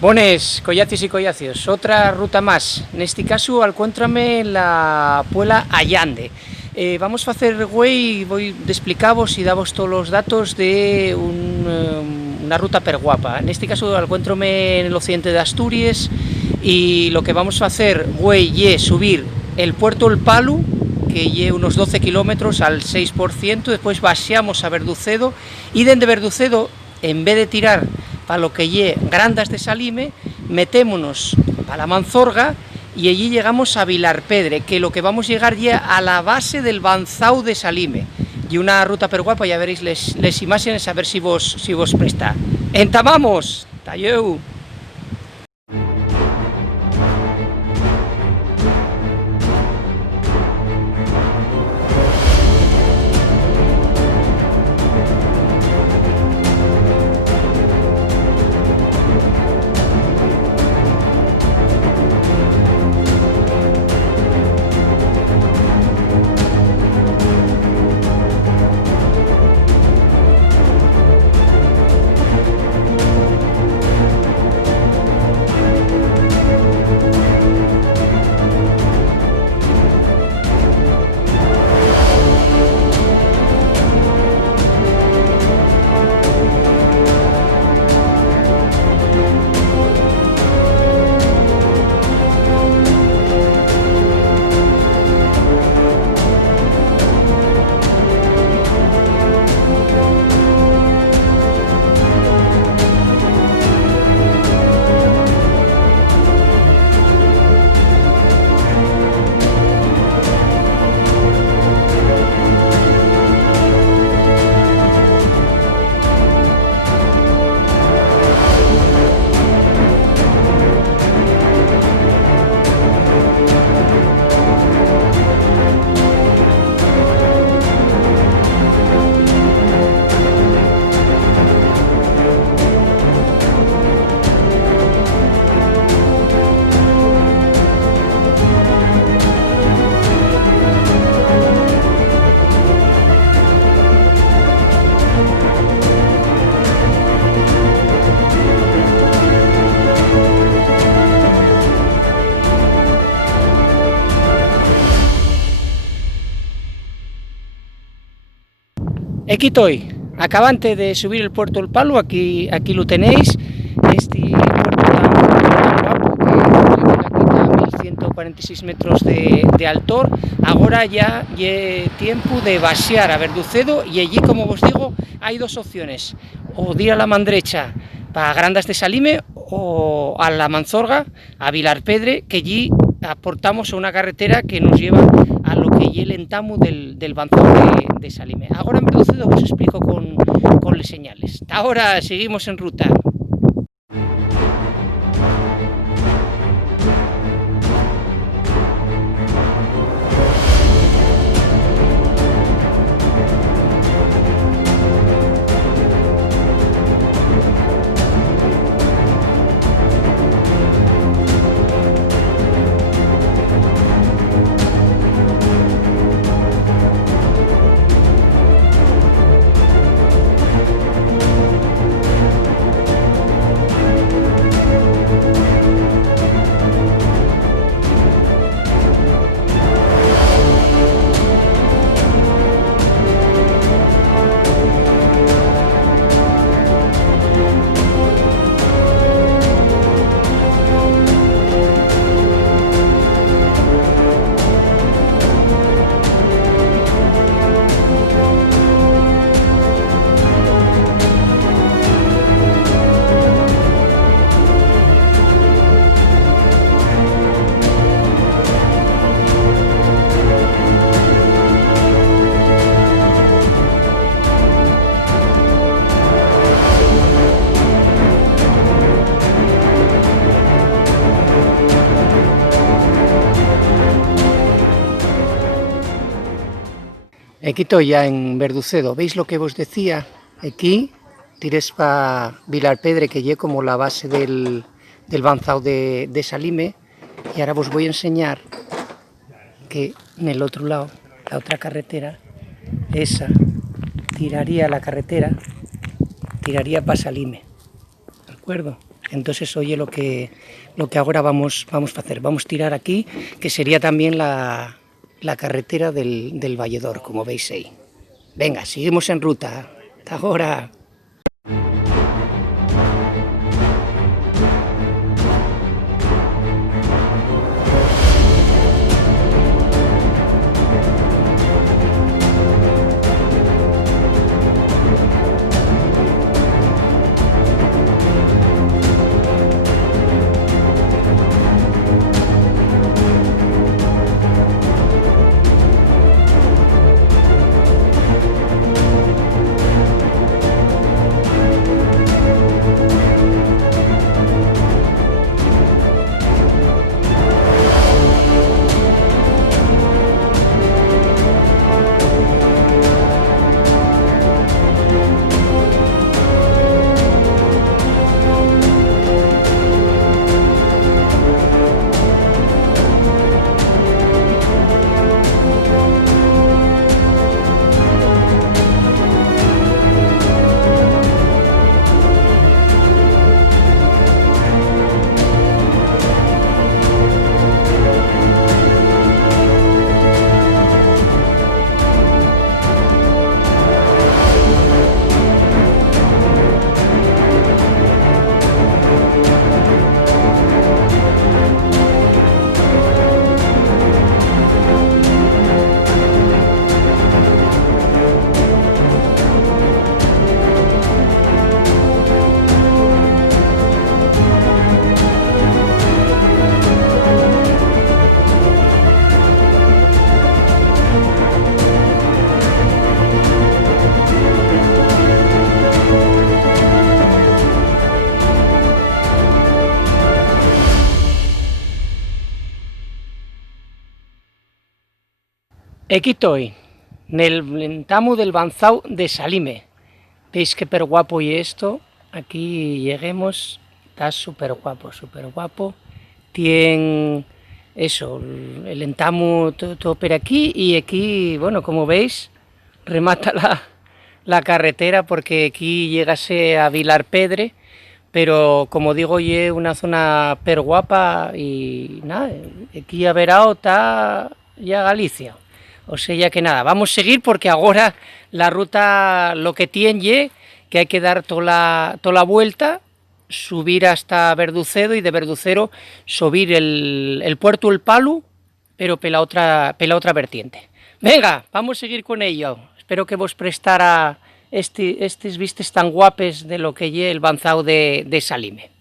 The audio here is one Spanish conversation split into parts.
Bones, collacios y collacios, otra ruta más. Neste caso, alcuéntrame en la Puela Allande. Vamos a hacer, güey, voy a explicaros y daros todos los datos de una ruta perguapa. En este caso, alcuéntrame en el occidente de Asturias y lo que vamos a hacer, güey, es subir el Puerto El Palu, que lleva unos 12 kilómetros al 6%, después baixamos a Verducedo y dende Verducedo, en vez de tirar para lo que lle Grandas de Salime, metémonos a la Manzorga y allí llegamos a Vilarpedre, que lo que vamos a llegar ya a la base del Banzau de Salime. Y una ruta perguapa, ya veréis les imágenes, a ver si vos presta. ¡Entamamos! ¡Talleu! Aquí estoy, acabante de subir el Puerto El Palu, aquí lo tenéis, este puerto tan guapo que llega aquí a 1146 metros de altor. Ahora ya es tiempo de baixar a Verducedo y allí, como os digo, hay dos opciones, o ir a la mandrecha para Grandas de Salime o a la Manzorga, a Vilarpedre, que allí aportamos a una carretera que nos lleva a lo que es el entamu del Banzau de Salime. Ahora en Verducedo os explico con las señales. Ahora seguimos en ruta. Aquí estoy ya en Verducedo, ¿veis lo que os decía? Aquí tires para Vilarpedre, que lle como la base del Banzau de Salime, y ahora os voy a enseñar que en el otro lado, la otra carretera, esa tiraría la carretera, tiraría para Salime, ¿de acuerdo? Entonces, oye, lo que ahora vamos a hacer, vamos a tirar aquí, que sería también la carretera del Valledor, como veis ahí. Venga, seguimos en ruta. Hasta ahora. Aquí estoy, en el entamu del Banzao de Salime. ¿Veis qué per guapo y esto? Aquí lleguemos, está súper guapo, súper guapo. Tiene eso, el entamu todo por aquí y aquí, bueno, como veis, remata la carretera porque aquí llegase a Vilarpedre, pero como digo, es una zona per guapa y nada, aquí a verao está ya Galicia. O sea, ya que nada, vamos a seguir porque ahora la ruta lo que tiene que hay que dar toda la vuelta, subir hasta Verducedo y de Verducero subir el puerto El Palu, pero pe la otra vertiente. Venga, vamos a seguir con ello. Espero que vos prestara estes vistes tan guapes de lo que lle el Banzao de Salime.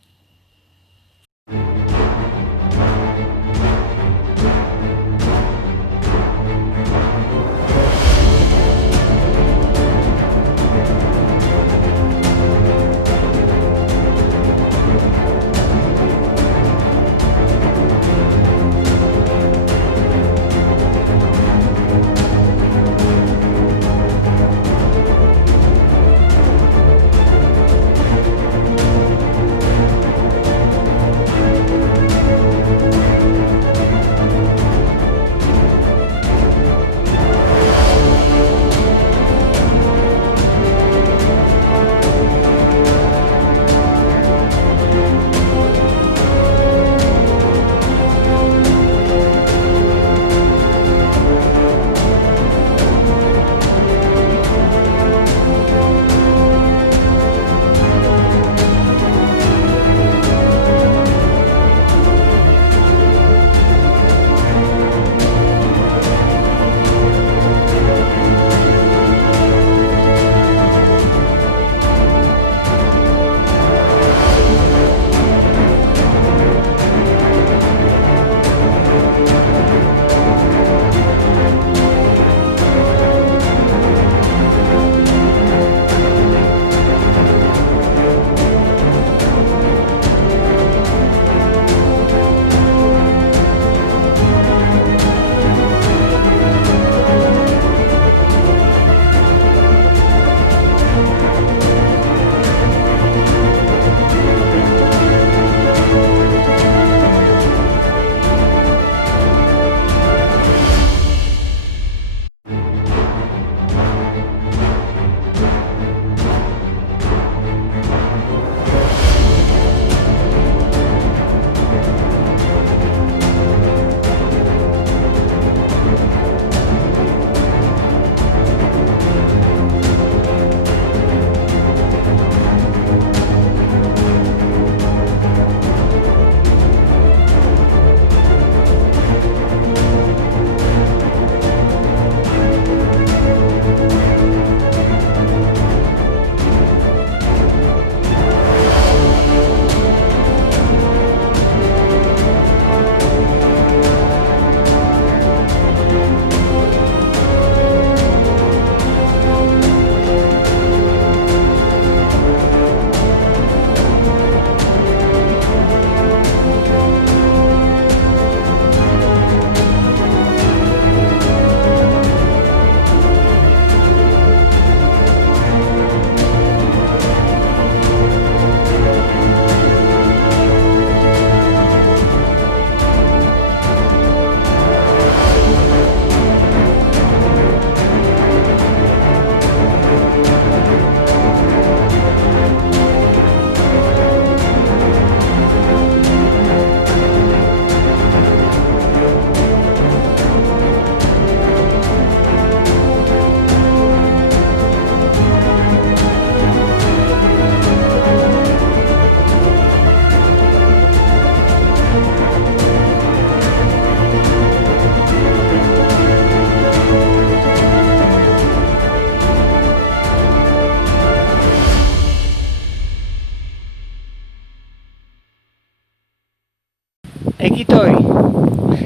aquí estoy,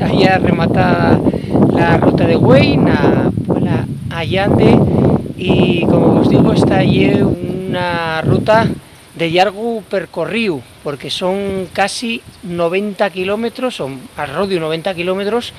allá rematada la ruta de Güell, na Puebla Allande, y como os digo, está allí una ruta de llargo percorrido, porque son casi 90 kilómetros, son alrededor de 90 kilómetros,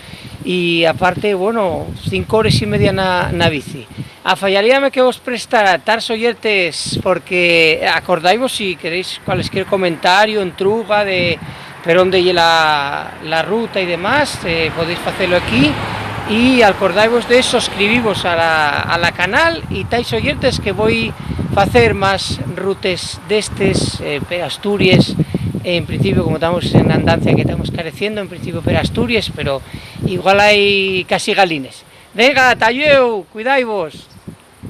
y aparte, bueno, 5 horas y media na bici. Afallaríame que os prestara tar oyentes, porque acordáis si queréis cualquier comentario, entruga de por dónde la ruta y demás, podéis hacerlo aquí. Y acordáis de suscribiros a la canal y tais oyentes que voy a hacer más rutes de estes per Asturias, en principio como estamos en andancia que estamos careciendo, en principio per Asturias, pero igual hay casi galines. Venga, talleu, cuidaivos.